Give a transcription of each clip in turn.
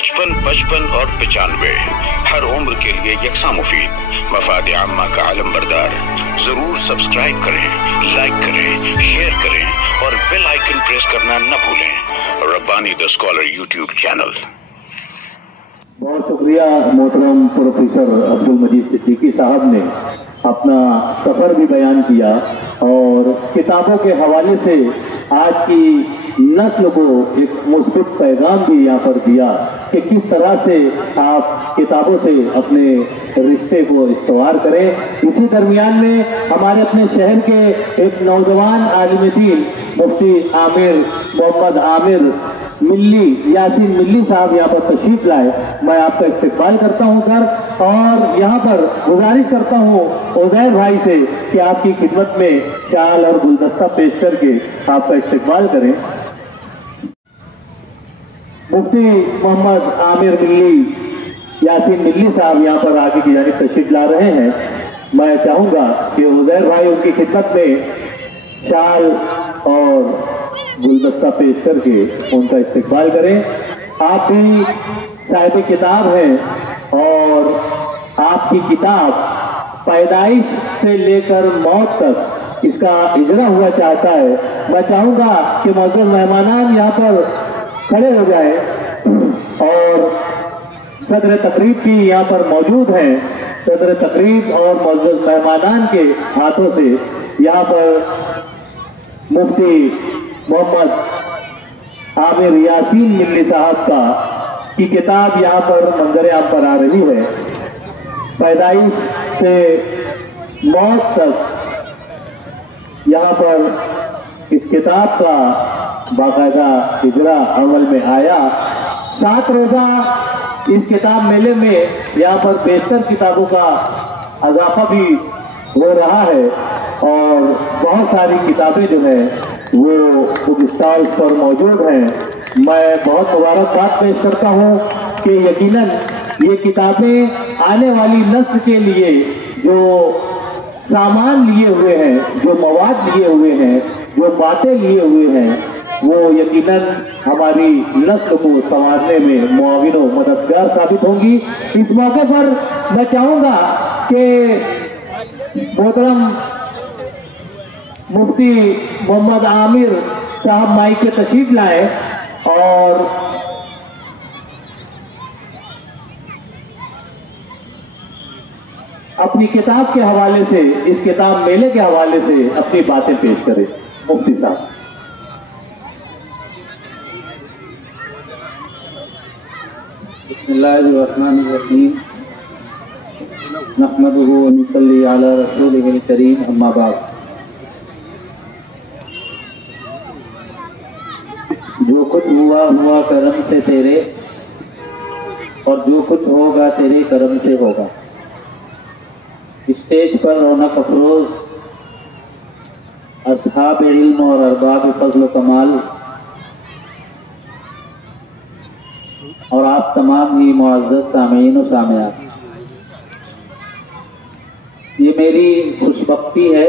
55, 55 और 95 हर उम्र के लिए यकसा मुफीद, मफाद आम्मा का आलम बरदार। जरूर सब्सक्राइब करें, लाइक करें, शेयर करें और बेल आइकन प्रेस करना न भूलें। Rabbani the scholar YouTube channel. बहुत शुक्रिया मोहतरम प्रोफेसर अब्दुल मजीद सिद्दीकी साहब ने अपना सफ़र भी बयान किया और किताबों के हवाले से आज की नस्ल को एक मुस्बित पैगाम भी यहाँ पर दिया कि किस तरह से आप किताबों से अपने रिश्ते को इस्तवार करें। इसी दरमियान में हमारे अपने शहर के एक नौजवान आलिम दीन मुफ्ती मोहम्मद आमिर मिल्ली यासीन मिल्ली साहब यहाँ पर तशरीफ लाए। मैं आपका इस्तकबाल करता हूँ सर और यहाँ पर गुजारिश करता हूँ उज़ैर भाई से कि आपकी खिदमत में शाल और गुलदस्ता पेश करके आपका इस्तकबाल करें। मुफ्ती मोहम्मद आमिर मिल्ली यासीन मिल्ली साहब यहाँ पर आगे की जानिब तशरीफ ला रहे हैं। मैं चाहूँगा कि उज़ैर भाई उनकी खिदमत में शाल और गुलदस्ता पेश करके उनका इस्तकबाल करें। आप भी साहिब किताब हैं और आपकी किताब पैदाइश से लेकर मौत तक इसका इजरा हुआ चाहता है। मैं चाहूँगा कि मौजूद मेहमानान यहाँ पर खड़े हो जाए और सदर तकरीब की यहाँ पर मौजूद हैं। सदर तकरीब और मौजूद मेहमानान के हाथों से यहाँ पर मुफ्ती मोहम्मद आमिर यासीन मिल्ली साहब की किताब यहाँ पर मंजर आम पर आ रही है। पैदाइश से मौत तक यहाँ पर इस किताब का बाकायदा इजरा अमल में आया। 7 रोजा इस किताब मेले में यहाँ पर बेहतर किताबों का इजाफा भी हो रहा है और बहुत सारी किताबें जो है वो बुक स्टॉल्स पर मौजूद हैं। मैं बहुत मुबारकबाद पेश करता हूँ कि यकीनन ये किताबें आने वाली नस्ल के लिए जो सामान लिए हुए हैं, जो मवाद लिए हुए हैं, जो बातें लिए हुए हैं, वो यकीनन हमारी नस्ल को संवारने में मुआविन और मददगार साबित होंगी। इस मौके पर मैं चाहूँगा कि मोहतरम मुफ्ती मोहम्मद आमिर साहब माइक पे तशरीफ लाए और अपनी किताब के हवाले से, इस किताब मेले के हवाले से अपनी बातें पेश करें। मुफ्ती साहब। बिस्मिल्लाहिर्रहमानिर्रहीम। नहमदुहु व नसल्ली अला रसूलिहिल करीम, अम्मा बाद। जो कुछ हुआ हुआ करम से तेरे और जो कुछ होगा तेरे करम से होगा। स्टेज पर रौनक अफरोज असहाब इल्म और अरबाब फजल कमाल और आप तमाम ही मुअज़्ज़ज़ सामीन व सामियात, ये मेरी खुशबख्ती है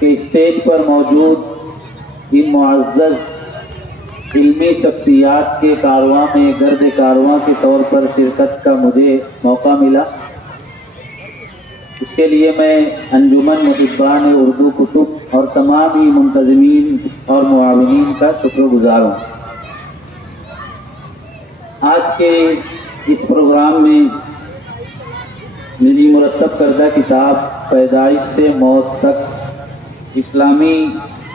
कि स्टेज पर मौजूद इन मुअज़्ज़ज़ इल्मी शख्सियात के कारवां में गर्द कारवां के तौर पर शिरकत का मुझे मौका मिला। इसके लिए मैं अंजुमन मुहिब्बान उर्दू कुतुब और तमाम ही मुंतज़मीन और मुआविनीन का शुक्रगुजार हूँ। आज के इस प्रोग्राम में मेरी मुरतब करदा किताब पैदाइश से मौत तक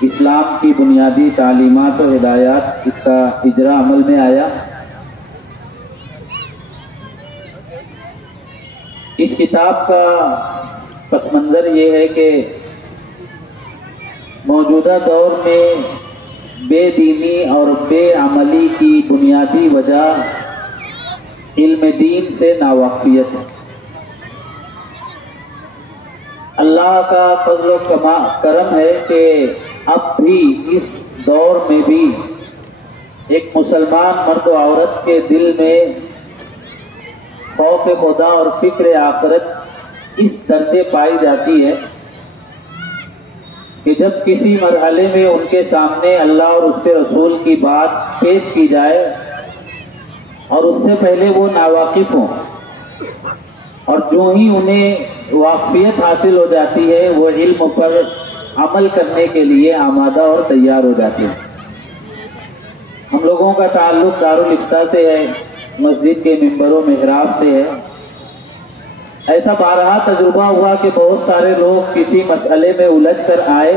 इस्लाम की बुनियादी तालीमात और हिदायत, इसका इजरा अमल में आया। इस किताब का पस मंज़र ये है कि मौजूदा दौर में बेदीनी और बेअमली की बुनियादी वजह इल्म दीन से नावाकिफियत है। अल्लाह का फज़ल करम है कि अब भी इस दौर में भी एक मुसलमान मर्द और औरत के दिल में खौफ खुदा और फिक्र आखिरत इस दर्जे पाई जाती है کہ جب کسی مرحلے میں ان کے سامنے اللہ اور اس کے رسول کی بات پیش کی جائے اور اس سے پہلے وہ ناواقف ہوں، اور جو ہی انہیں واقفیت حاصل ہو جاتی ہے وہ علم پر عمل کرنے کے لیے آمادہ اور تیار ہو جاتے ہیں۔ ہم لوگوں کا تعلق دارالفتہ سے ہے، مسجد کے ممبر و محراب سے ہے۔ ایسا بارہا تجربہ ہوا کہ بہت سارے لوگ کسی مسئلے میں الجھ کر آئے،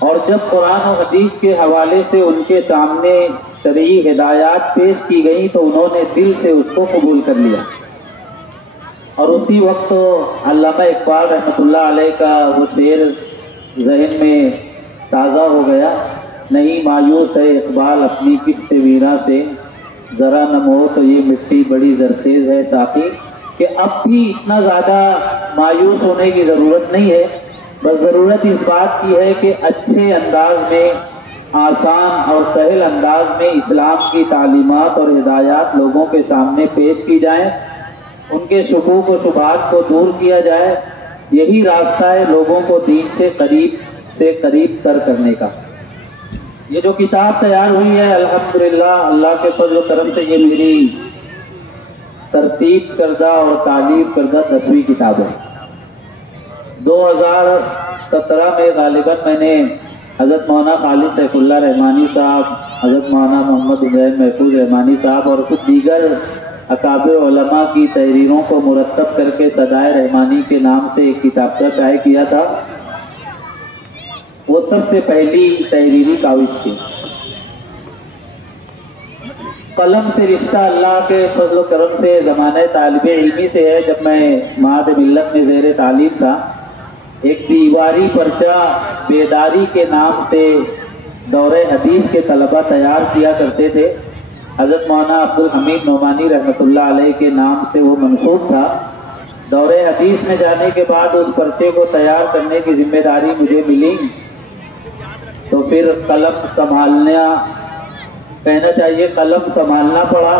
اور جب قرآن و حدیث کے حوالے سے ان کے سامنے شرعی ہدایات پیش کی گئی تو انہوں نے دل سے اس کو قبول کر لیا، اور اسی وقت علامہ اقبال رحمۃ اللہ علیہ کا وہ شعر ذہن میں تازہ ہو گیا، نہیں مایوس ہے اقبال اپنی کشت ویراں سے، ذرا نم ہو تو یہ مٹی بڑی زرخیز ہے ساقی، کہ اب بھی اتنا زیادہ مایوس ہونے کی ضرورت نہیں ہے، بس ضرورت اس بات کی ہے کہ اچھے انداز میں، آسان اور سہل انداز میں اسلام کی تعلیمات اور ہدایات لوگوں کے سامنے پیش کی جائیں، ان کے شکوک و شبہات کو دور کیا جائے۔ یہی راستہ ہے لوگوں کو دین سے قریب تر کرنے کا۔ یہ جو کتاب تیار ہوئی ہے الحمدللہ اللہ کے فضل و کرم سے، یہ میری ترتیب کردہ اور تعلیف کردہ 10ویں کتاب ہے۔ 2017 میں غالباً میں نے حضرت مولانا خالد سیف اللہ رحمانی صاحب، حضرت مولانا محمد عمیر محفوظ رحمانی صاحب اور کچھ دیگر اکابر علماء کی تحریروں کو مرتب کر کے صدائے رحمانی کے نام سے ایک کتابچہ شائع کیا تھا۔ وہ سب سے پہلی تحریری کاوش تھی۔ قلم سے رشتہ اللہ کے فضل و کرم سے زمانہ طالب علمی سے ہے۔ جب میں معہد ملت میں زیر تعلیم تھا، ایک دیواری پرچہ بیداری کے نام سے دور حدیث کے طلبہ تیار کیا کرتے تھے۔ حضرت مولانا عبدالحمید نعمانی رحمۃ اللہ علیہ کے نام سے وہ منسوب تھا۔ دور حدیث میں جانے کے بعد اس پرچے کو تیار کرنے کی ذمہ داری مجھے ملی، تو پھر قلم سنبھالنا پڑا،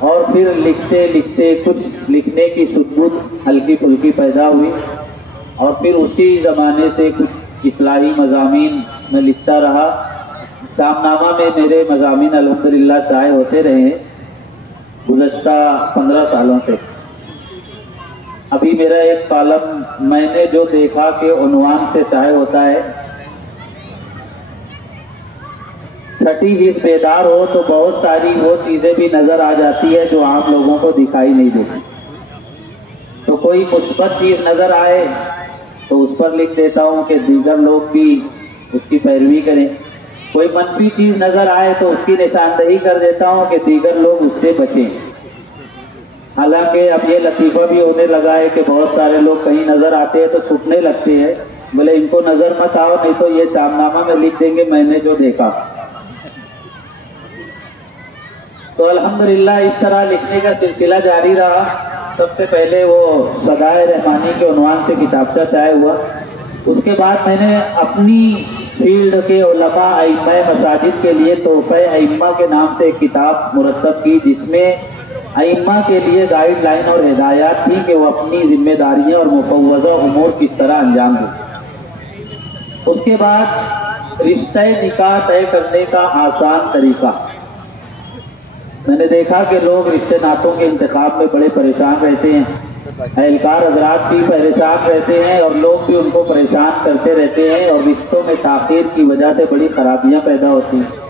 اور پھر لکھتے لکھتے کچھ لکھنے کی سدبد ہلکی پھلکی پیدا ہوئی، اور پھر اسی زمانے سے کچھ اصلاحی مضامین میں لکھتا رہا۔ شام نامہ میں میرے مضامین الحمدللہ شائع ہوتے رہے ہیں گزشتہ 15 سالوں سے۔ ابھی میرا ایک کالم میں نے جو دیکھا کہ عنوان سے شائع ہوتا ہے، چھٹی حص بیدار ہو تو بہت ساری وہ چیزیں بھی نظر آ جاتی ہے جو عام لوگوں کو دکھائی نہیں دیتی۔ تو کوئی مثبت چیز نظر آئے تو اس پر لکھ دیتا ہوں کہ دیگر لوگ بھی اس کی پیروی کریں، کوئی منفی چیز نظر آئے تو اس کی نشاندہی کر دیتا ہوں کہ دیگر لوگ اس سے بچیں۔ حالانکہ اب یہ لطیفہ بھی ہونے لگا ہے کہ بہت سارے لوگ کہیں نظر آتے ہیں تو چھپنے لگتے ہیں، بولے ان کو نظر مت آؤ نہیں تو یہ شام نامہ میں لکھ دیں گے میں نے جو دیکھا۔ تو الحمدللہ اس طرح لکھنے کا سلسلہ جاری رہا۔ سب سے پہلے وہ صدائے رحمانی کے عنوان سے کتابچہ شائع ہوا، اس کے بعد میں نے اپنی فیلڈ کے علماء ائمہ مساجد کے لیے تحفہ ائمہ کے نام سے ایک کتاب مرتب کی، جس میں ائمہ کے لیے گائیڈ لائن اور ہدایات تھی کہ وہ اپنی ذمہ داریاں اور مفوضہ امور کس طرح انجام دیں۔ اس کے بعد رشتہ نکاح طے کرنے کا آسان طریقہ۔ میں نے دیکھا کہ لوگ رشتے ناتوں کے انتخاب میں بڑے پریشان رہتے ہیں، اہلکار حضرات بھی پریشان رہتے ہیں اور لوگ بھی ان کو پریشان کرتے رہتے ہیں، اور رشتوں میں تاخیر کی وجہ سے بڑی خرابیاں پیدا ہوتی ہیں۔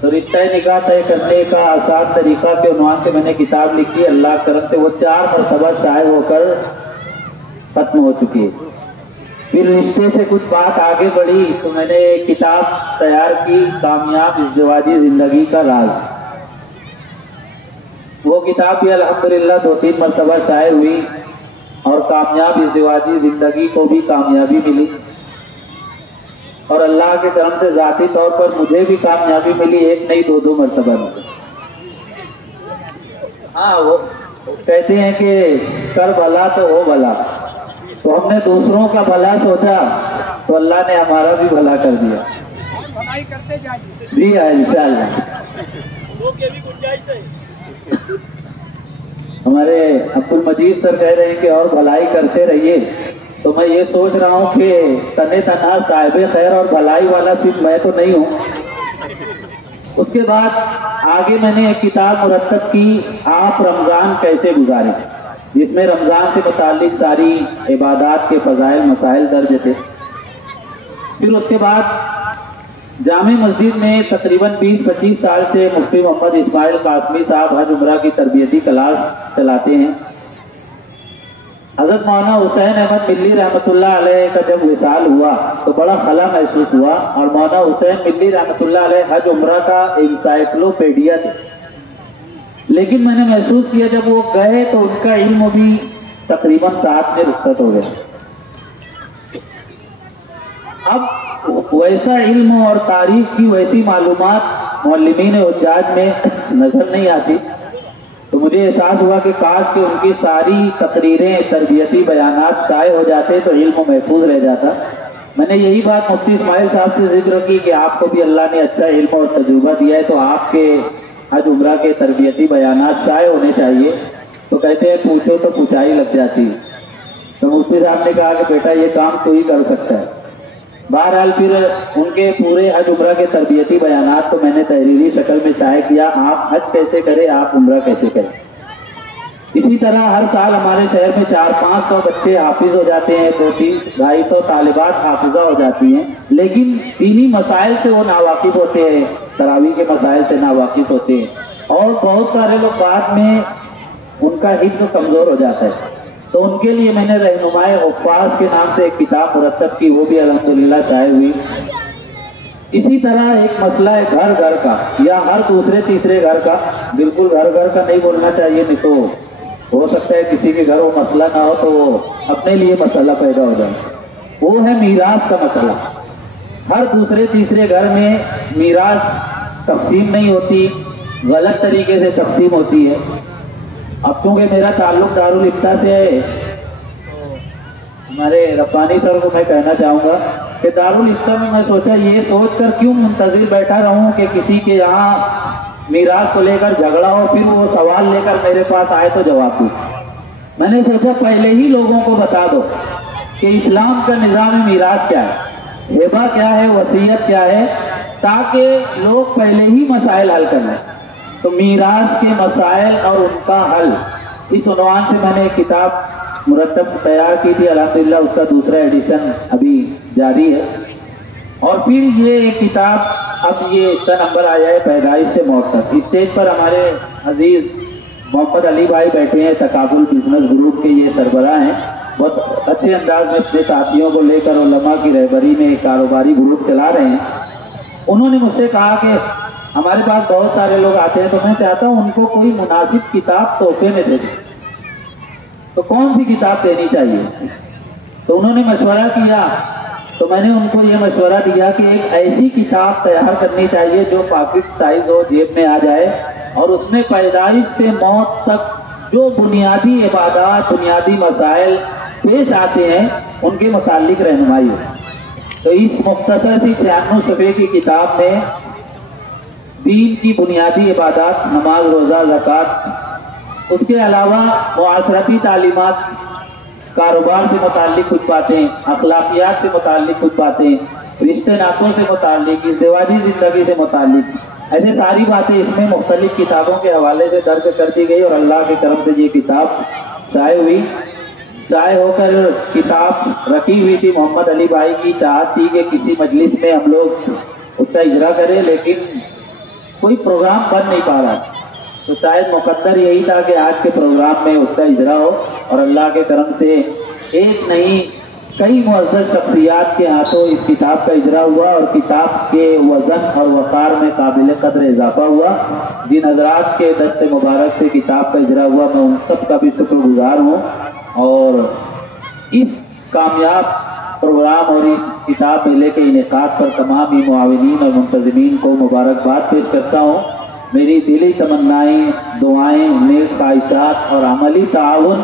تو رشتہ نکاح طے کرنے کا آسان طریقہ کے عنوان سے میں نے کتاب لکھی، اللہ کرم سے وہ 4 مرتبہ شائع ہو کر ختم ہو چکی ہے۔ پھر رشتے سے کچھ بات آگے بڑھی تو میں نے ایک کتاب تیار کی، کامیاب ازدواجی زندگی کا راز۔ وہ کتاب بھی الحمدللہ 2-3 مرتبہ شائع ہوئی، اور کامیاب ازدواجی زندگی کو بھی کامیابی ملی، اور اللہ کے کرم سے ذاتی طور پر مجھے بھی کامیابی ملی، 1 نہیں 2 مرتبہ ملی۔ ہاں، وہ کہتے ہیں کہ کر بھلا تو ہو بھلا، تو ہم نے دوسروں کا بھلا سوچا تو اللہ نے ہمارا بھی بھلا کر دیا۔ جی ہاں، انشاءاللہ۔ ہمارے عبد المجید سر کہہ رہے ہیں کہ اور بھلائی کرتے رہیے، تو میں یہ سوچ رہا ہوں کہ تنے تنہا صاحب خیر اور بھلائی والا صرف میں تو نہیں ہوں. اس کے بعد آگے میں نے ایک کتاب مرتب کی، آپ رمضان کیسے گزارے، جس میں رمضان سے متعلق ساری عبادات کے فضائل مسائل درج تھے. پھر اس کے بعد جامع مسجد میں تقریباً 20-25 سال سے مفتی محمد اسماعیل قاسمی صاحب حج عمرہ کی تربیتی کلاس چلاتے ہیں. حضرت مولانا حسین احمد ملی رحمۃ اللہ علیہ کا جب وصال ہوا تو بڑا خلا محسوس ہوا، اور مولانا حسین ملی رحمۃ اللہ علیہ حج عمرہ کا انسائکلوپیڈیا تھے. لیکن میں نے محسوس کیا جب وہ گئے تو ان کا علم بھی تقریباً ساتھ میں رخصت ہو گیا. اب ویسا علم اور تاریخ کی ویسی معلومات معلمین حجاج میں نظر نہیں آتی. تو مجھے احساس ہوا کہ کاش کہ ان کی ساری تقریریں تربیتی بیانات شائع ہو جاتے تو علم محفوظ رہ جاتا. میں نے یہی بات مفتی اسماعیل صاحب سے ذکر کی کہ آپ کو بھی اللہ نے اچھا علم اور تجربہ دیا ہے تو آپ کے حج عمرہ کے تربیتی بیانات شائع ہونے چاہیے. تو کہتے ہیں پوچھو تو پوچھائی لگ جاتی ہے. تو مفتی صاحب نے کہا کہ بیٹا یہ کام تو ہی کر سکتا ہے. بہرحال پھر ان کے پورے حج عمرہ کے تربیتی بیانات تو میں نے تحریری شکل میں شائع کیا. آپ حج کیسے کریں، آپ عمرہ کیسے کریں. اسی طرح ہر سال ہمارے شہر میں 400-500 بچے حافظ ہو جاتے ہیں، 200-250 طالبات حافظہ ہو جاتی ہیں، لیکن دینی مسائل سے وہ ناواقف ہوتے ہیں، تراویح کے مسائل سے ناواقف ہوتے ہیں، اور بہت سارے لوگ بعد میں ان کا حفظ کمزور ہو جاتا ہے. تو ان کے لیے میں نے رہنمائے حفاظ کے نام سے ایک کتاب مرتب کی، وہ بھی الحمدللہ شائع ہوئی. اسی طرح ایک مسئلہ ہے گھر گھر کا، یا ہر دوسرے تیسرے گھر کا. بالکل گھر گھر کا نہیں بولنا چاہیے، نہیں تو ہو سکتا ہے کسی کے گھر وہ مسئلہ نہ ہو تو وہ اپنے لیے مسئلہ پیدا ہو جائے. وہ ہے میراث کا مسئلہ. ہر دوسرے تیسرے گھر میں میراث تقسیم نہیں ہوتی، غلط طریقے سے تقسیم ہوتی ہے. اب چونکہ میرا تعلق دارالفتہ سے ہے تو ہمارے ربانی سر کو میں کہنا چاہوں گا کہ دارالفتہ میں سوچا یہ سوچ کر کیوں منتظر بیٹھا رہوں کہ کسی کے یہاں میراث کو لے کر جھگڑا ہو، پھر وہ سوال لے کر میرے پاس آئے تو جواب دوں. میں نے سوچا پہلے ہی لوگوں کو بتا دو کہ اسلام کا نظام میراث کیا ہے، ہبہ کیا ہے، وصیت کیا ہے، تاکہ لوگ پہلے ہی مسائل حل کر لیں. تو میراث کے مسائل اور ان کا حل، اس عنوان سے میں نے ایک کتاب مرتب تیار کی تھی. الحمدللہ اس کا دوسرا ایڈیشن ابھی جاری ہے. اور پھر یہ ایک کتاب، اب یہ اس کا نمبر آیا ہے پیدائش سے موت تک. اسٹیج پر ہمارے عزیز محمد علی بھائی بیٹھے ہیں، تقابل بزنس گروپ کے یہ سربراہ ہیں. بہت اچھے انداز میں اپنے ساتھیوں کو لے کر علماء کی رہبری میں ایک کاروباری گروپ چلا رہے ہیں. انہوں نے مجھ سے کہا کہ ہمارے پاس بہت سارے لوگ آتے ہیں تو میں چاہتا ہوں ان کو کوئی مناسب کتاب تحفے میں دے دیں، تو کون سی کتاب دینی چاہیے. تو انہوں نے مشورہ کیا تو میں نے ان کو یہ مشورہ دیا کہ ایک ایسی کتاب تیار کرنی چاہیے جو پاکٹ سائز ہو، جیب میں آ جائے، اور اس میں پیدائش سے موت تک جو بنیادی عبادات، بنیادی مسائل پیش آتے ہیں ان کے متعلق رہنمائی ہو. تو اس مختصر سی 96 صفحے کی کتاب میں دین کی بنیادی عبادات، نماز، روزہ، زکوٰۃ، اس کے علاوہ معاشرتی تعلیمات، کاروبار سے متعلق کچھ باتیں، اخلاقیات سے متعلق کچھ باتیں، رشتے ناتوں سے متعلق، ازدواجی زندگی سے متعلق، ایسے ساری باتیں اس میں مختلف کتابوں کے حوالے سے درج کر دی گئی. اور اللہ کے کرم سے یہ کتاب شائع ہوئی. شائع ہو کر کتاب رکھی ہوئی تھی. محمد علی بھائی کی چاہت تھی کہ کسی مجلس میں ہم لوگ اس کا اجرا کریں، لیکن کوئی پروگرام بن نہیں پا رہا. تو شاید مقدر یہی تھا کہ آج کے پروگرام میں اس کا اجرا ہو، اور اللہ کے کرم سے ایک نہیں کئی معزز شخصیات کے ہاتھوں اس کتاب کا اجرا ہوا، اور کتاب کے وزن اور وقار میں قابل قدر اضافہ ہوا. جن حضرات کے دست مبارک سے کتاب کا اجرا ہوا میں ان سب کا بھی شکر گزار ہوں، اور اس کامیاب پروگرام اور اس کتاب میلے کے انعقاد پر تمام ہی معاونین اور منتظمین کو مبارکباد پیش کرتا ہوں. میری دلی تمنائیں، دعائیں، نیک خواہشات اور عملی تعاون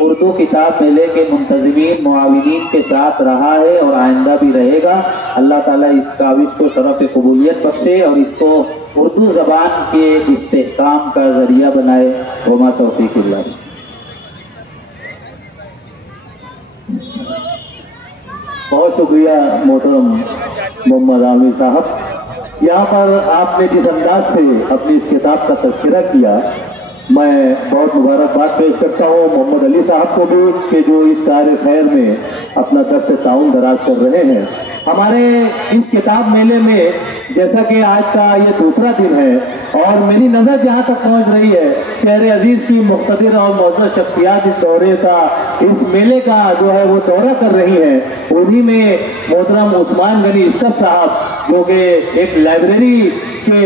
اردو کتاب میلے کے منتظمین، معاونین کے ساتھ رہا ہے اور آئندہ بھی رہے گا. اللہ تعالیٰ اس کاوش کو شرف قبولیت بخشے اور اس کو اردو زبان کے استحکام کا ذریعہ بنائے. وما توفیق اللہ. बहुत शुक्रिया मोहतरम मोहम्मद आमिर साहब। यहाँ पर आपने जिस अंदाज से अपनी इस किताब का तज़किरा किया, मैं बहुत मुबारकबाद पेश करता हूँ मोहम्मद अली साहब को भी कि जो इस कार्य खैर में अपना दस्त ताउन दराज कर रहे हैं। हमारे इस किताब मेले में जैसा कि आज का ये दूसरा दिन है और मेरी नज़र जहाँ तक पहुँच रही है, शहर अजीज की मुख्तदिर और मौजूद शख्सियात इस दौरे का, इस मेले का जो है वो दौरा कर रही हैं। उन्हीं में मोहतरम उस्मान गनी इसकत साहब जो कि एक लाइब्रेरी के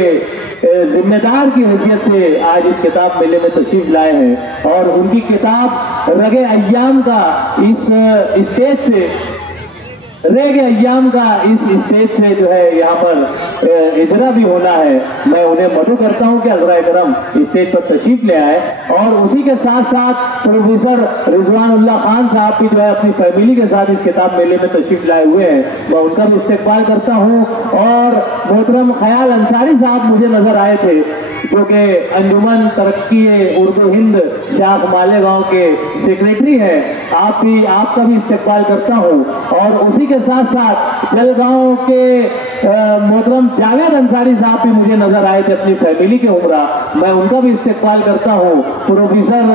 जिम्मेदार की हैसियत से आज इस किताब मेले में तशरीफ लाए हैं और उनकी किताब रगे अय्याम का इस स्टेज से जो है यहाँ पर इजरा भी होना है। मैं उन्हें मदू करता हूँ कि हज़रात करम स्टेज पर तशरीफ ले आए और उसी के साथ साथ प्रोफेसर रिजवानुल्लाह खान साहब भी जो है अपनी फैमिली के साथ इस किताब मेले में तशरीफ लाए हुए हैं। मैं उनका भी इस्तकबाल करता हूँ और मोहतरम ख्याल अंसारी साहब मुझे नजर आए थे जो कि अंजुमन तरक्की उर्दू हिंद शाख मालेगांव के सेक्रेटरी हैं। आपका भी इस्तकबाल करता हूँ और उसी के साथ साथ जलगांव के मोहतरम जावेद अंसारी साहब भी मुझे नजर आए थे अपनी फैमिली के उमरा। मैं उनका भी इस्तकबाल करता हूँ। प्रोफेसर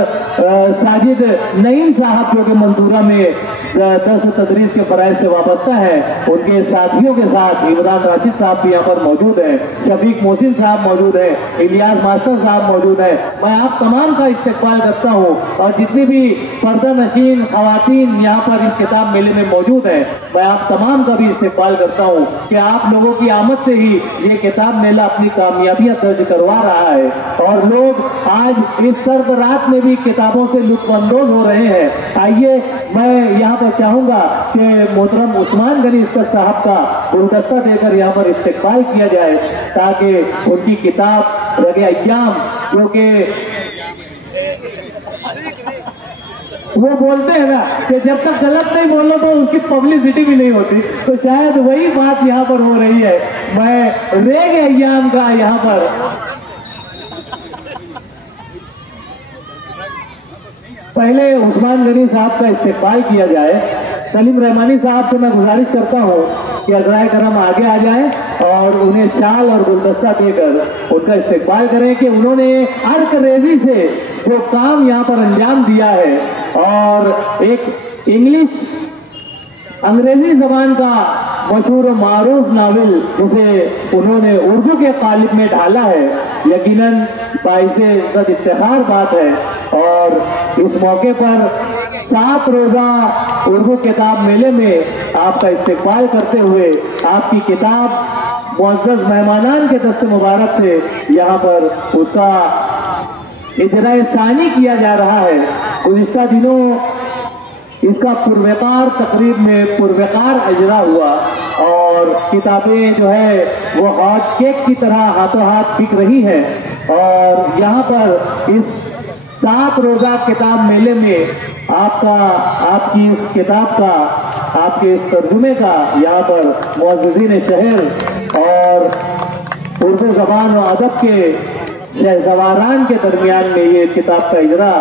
साजिद नईम साहब जो कि मंसूरा में दर्स तदरीस के फराइज से वाबस्ता है, उनके साथियों के साथ इमरान राशिद साहब भी यहाँ पर मौजूद हैं, शफीक मोहसिन साहब मौजूद हैं, इलियास मास्टर साहब मौजूद हैं। मैं आप तमाम का इस्तकबाल करता हूँ और जितनी भी पर्दा नशीन खवातीन यहाँ पर इस किताब मेले में मौजूद हैं, मैं आप तमाम का भी इस्तकबाल करता हूँ कि आप लोगों की आमद से ही ये किताब मेला अपनी कामयाबियां दर्ज करवा रहा है और लोग आज इस सर्द रात में भी किताबों से लुत्फानंदोज हो रहे हैं। आइए मैं यहाँ पर चाहूंगा कि मोहतरम उस्मान गनी इसकत साहब का गुलदस्ता देकर यहाँ पर इस्तकबाल किया जाए ताकि उनकी किताब रगे अय्याम जो कि वो बोलते हैं ना कि जब तक गलत नहीं बोलो तो उसकी पब्लिसिटी भी नहीं होती, तो शायद वही बात यहाँ पर हो रही है। मैं रेग अय्याम का यहाँ पर पहले उस्मान गनी साहब का इस्तकबाल किया जाए। सलीम रहमानी साहब से मैं गुजारिश करता हूँ कि हज़रात करम आगे आ जाएं और उन्हें शाल और गुलदस्ता देकर उनका इस्तकबाल करें कि उन्होंने अर्क रेजी से जो काम यहाँ पर अंजाम दिया है और एक इंग्लिश अंग्रेजी जबान का मशहूर मारूफ नावल जिसे उन्होंने उर्दू के कालिब में ढाला है, यकीनन बाइसे इज़्ज़त इफ्तिखार बात है। और इस मौके पर 7 रोज़ा उर्दू किताब मेले में आपका इस्तकबाल करते हुए आपकी किताब मुअज़्ज़ज़ मेहमानान के दस्त मुबारक से यहाँ पर उसका इजराए सानी किया जा रहा है। गुज़िश्ता दिनों इसका पुरवकार तकरीब में पुरवकार अजरा हुआ और किताबें जो है वो हॉट केक की तरह हाथों हाथ बिक रही हैं और यहाँ पर इस 7 रोज़ा किताब मेले में आपकी इस किताब का, आपके इस तर्जुमे का यहाँ पर मुअज़्ज़िज़ीन शहर और उर्दू ज़बान और अदब के शहसवारान के दरमियान में ये किताब का इजरा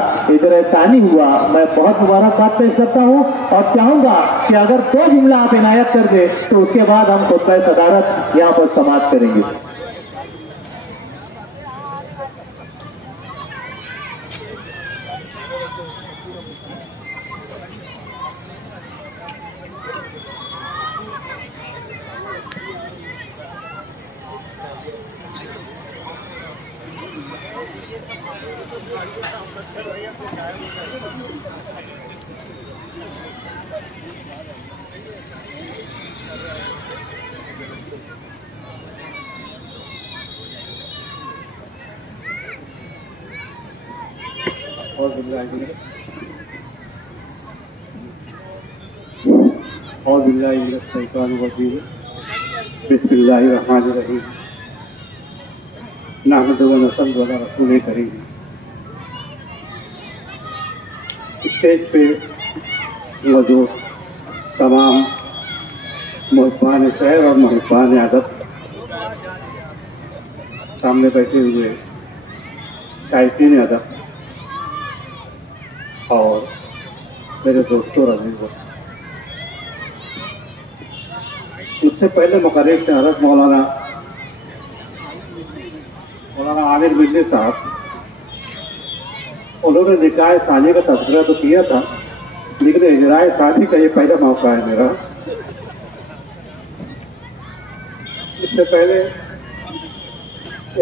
सानी हुआ। मैं बहुत मुबारकबाद पेश करता हूँ और चाहूँगा कि अगर 2 जुमला आप इनायत कर दे तो उसके बाद हम खुतबा सदारत यहाँ पर समाप्त करेंगे। बिस्मिल्लाहिर्रहमानिर्रहीम नहमदुहु व नसल्लु अला रसूलिल करीम। स्टेज पे मौजूद तमाम मुहिब्बान शहर और मुहिब्बान अदब, सामने बैठे हुए शायकीन अदब और मेरे दोस्तों अजीजों, मुझसे पहले मुकर्रिर थे हज़रत मौलाना आमिर मिल्ली साहब। उन्होंने निकाय सानी का तज़किरा तो किया था, लेकिन इजराए सानी का ये पहला मौका है मेरा। इससे पहले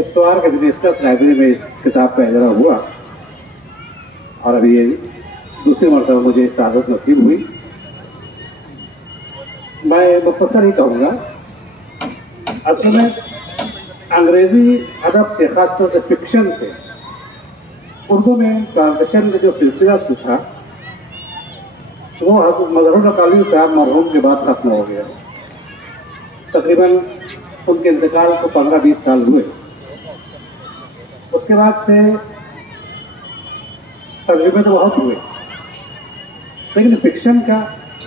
इफ्तार के दिन इसका लाइब्रेरी में इस किताब का इजरा हुआ और अभी ये दूसरी मरतबा मुझे सादत नसीब हुई। मैं मुख्तसर ही कहूँगा, असल में अंग्रेजी अदब से, खासतौर से फिक्शन से उर्दू में ट्रांसलेशन का जो सिलसिला था वो मजहरुल अकाली साहब मरहूम के बाद खत्म हो गया। तकरीबन उनके इंतकाल को 15-20 साल हुए। उसके बाद से तर्जुमे तो बहुत हुए, लेकिन फिक्शन का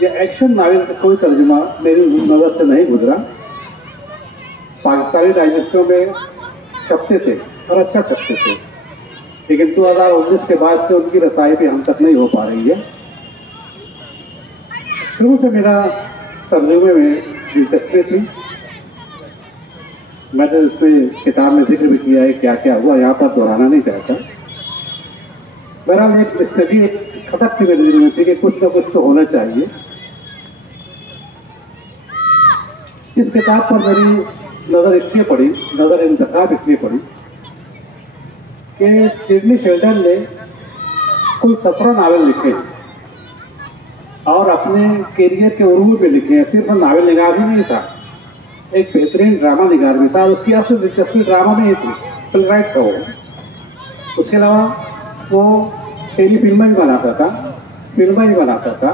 या एक्शन नावल का कोई तर्जुमा मेरी नज़र से नहीं गुजरा। पाकिस्तानी डाइजेस्टों में छपते थे और अच्छा छपते थे, लेकिन 2019 के बाद से उनकी रसाई भी हम तक नहीं हो पा रही है। शुरू से मेरा तर्जुमे में दिलचस्पी थी। मैंने उसमें किताब में जिक्र भी किया है क्या क्या हुआ, यहाँ पर दोहराना नहीं चाहता। बहरहाल एक स्टडी, एक खतक सी मेरी दिल में थी कि कुछ न कुछ तो होना चाहिए। इस किताब पर मेरी नज़र इसलिए पड़ी, नज़र इंतखाब इसलिए पड़ी कि सिडनी शेल्डन ने कुल 17 नावल लिखे और अपने कैरियर के उरूज में लिखे हैं। सिर्फ नावल निगार ही नहीं था, एक बेहतरीन ड्रामा निगार भी था। उसकी असल दिलचस्पी ड्रामा में ही थी, फिल्म राइट था वो। उसके अलावा वो टेली फिल्में भी बनाता था, फिल्में भी बनाता था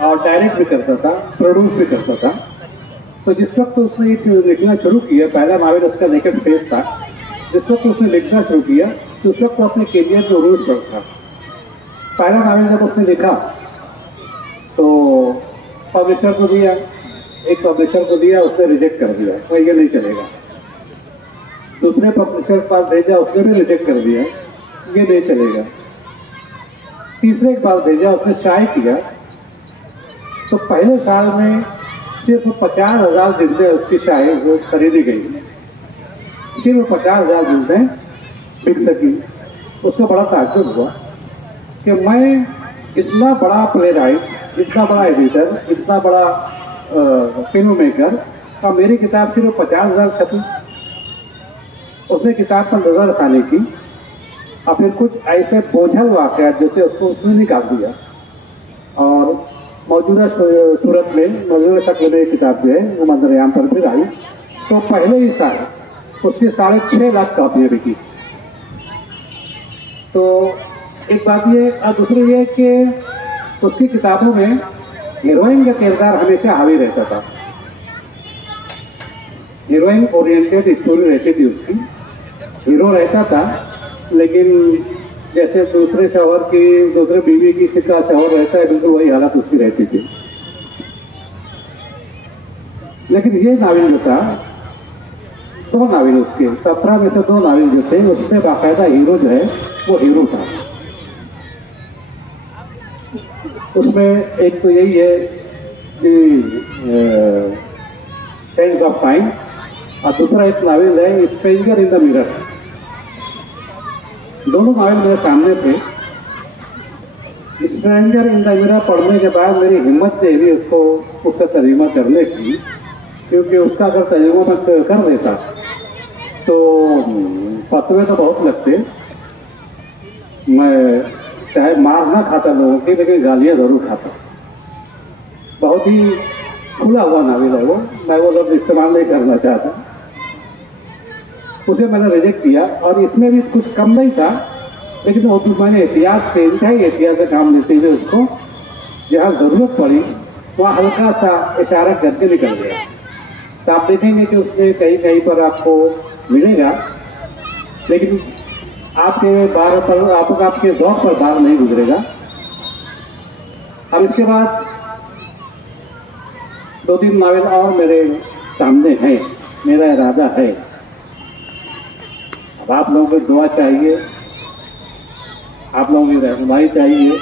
और डायरेक्ट भी करता था, प्रोड्यूस भी करता था। तो जिस वक्त उसने ये लिखना शुरू किया, पहला नावल उसका नेकेड फेस था, जिस वक्त उसने लिखना शुरू किया तो उस वक्त वो अपने कैरियर के उरूज पर था। पहला नावल जब उसने लिखा तो पब्लिशर को दिया, एक पब्लिशर को दिया, उसने रिजेक्ट कर दिया, तो ये नहीं चलेगा। दूसरे पब्लिशर के पास भेजा, उसने भी रिजेक्ट कर दिया, ये नहीं चलेगा। तीसरे के पास भेजा, उसने शाये किया, तो पहले साल में सिर्फ 50,000 जिल्दें उसकी शाये वो खरीदी गई, सिर्फ 50,000 जिल्दें बिक सकी। उसको बड़ा ताज्जुब हुआ कि मैं इतना बड़ा प्ले राइट, इतना बड़ा एडिटर, इतना बड़ा फिल्म मेकर, और मेरी किताब सिर्फ 50,000 छपी। उसने किताब पर नजर रसानी की और फिर कुछ ऐसे बोझल वाक़यात जो थे उसको उसने निकाल दिया और मौजूदा सूरत में, मौजूदा शक्ल में किताब जो है वो मंजर-ए-आम पर फिर आई। तो पहले ही साल उसकी 6.5 लाख कॉपियाँ बिकी। तो एक बात ये, और दूसरी ये कि उसकी किताबों में हीरोइन का किरदार हमेशा हावी रहता था। हीरोइन ओरिएंटेड स्टोरी रहती थी उसकी, हीरो रहता था, लेकिन जैसे दूसरे शौहर की, दूसरे बीवी की का शौहर रहता है, बिल्कुल वही हालत उसकी रहती थी। लेकिन ये नावल जो था, 2 नावल उसके, 17 में से 2 नावल जो थे, उसमें बाकायदा हीरो जो है वो हीरो था। उसमें एक तो यही है कि सेंस ऑफ टाइम, और दूसरा एक नावल है स्ट्रेंजर इन द मिरर। दोनों नावल मेरे सामने थे। स्ट्रेंजर इन द मिरर पढ़ने के बाद मेरी हिम्मत से भी उसका तर्जुमा करने की, क्योंकि उसका अगर तर्जुमा मैं कर देता तो फतवे तो बहुत लगते। मैं चाहे मार ना खाता लोगों की, लेकिन गालियाँ जरूर खाता। बहुत ही खुला हुआ नावल है वो, मैं वो लफ्ज़ इस्तेमाल नहीं करना चाहता। उसे मैंने रिजेक्ट किया और इसमें भी कुछ कम नहीं था, लेकिन वो मैंने एहतियात से, इंतहाई एहतियात से काम लेते हुए उसको जहाँ ज़रूरत पड़ी वहाँ हल्का सा इशारा करके निकल गया। तो आप देखेंगे कि उसमें कहीं कहीं पर आपको मिलेगा, लेकिन आपके बार पर आपके ज़ौक़ पर बार नहीं गुजरेगा। अब इसके बाद 2-3 नावल और मेरे सामने हैं, मेरा इरादा है। अब आप लोगों को दुआ चाहिए, आप लोगों की रहनुमाई चाहिए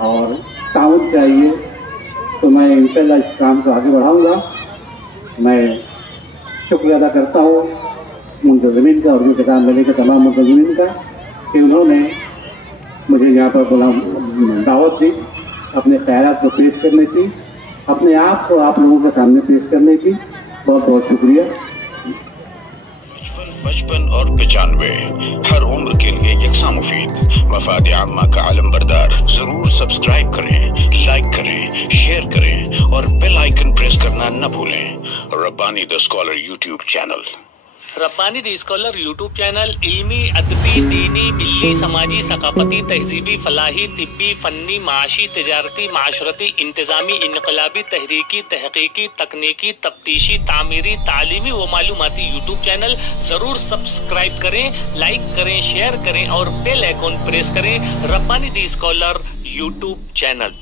और ताउन चाहिए, तो मैं इंशाअल्लाह इस काम को आगे बढ़ाऊंगा। मैं शुक्रिया अदा करता हूँ मुंतज़मीन का, उर्दू किताब मेले के तमाम मुंतज़मीन का कि उन्होंने मुझे यहाँ पर दावत दी अपने ख्यालात को पेश करने की, अपने आप को आप लोगों के सामने पेश करने की। बहुत बहुत शुक्रिया। 55 और 95 हर उम्र के लिए यकसा मुफीद। मफाद आम्मा का आलम बरदार। जरूर सब्सक्राइब करें, लाइक करें, शेयर करें और बेल आइकन प्रेस करना न भूलें। Rabbani the scholar YouTube channel. Rabbani the scholar YouTube channel इल्मी, अदबी, दीनी, बिल्ली, समाजी, सकाफती, तहजीबी, फलाही, तिब्बी, फन्नी, माशी, तिजारती, माशरती, इंतजामी, इनकलाबी, तहरीकी, तहकीकी, तकनीकी, तफ्तीशी, तामीरी, तालीमी व मालूमाती यूट्यूब चैनल जरूर सब्सक्राइब करें, लाइक करें, शेयर करें और बेल आइकन प्रेस करें। Rabbani the scholar YouTube channel.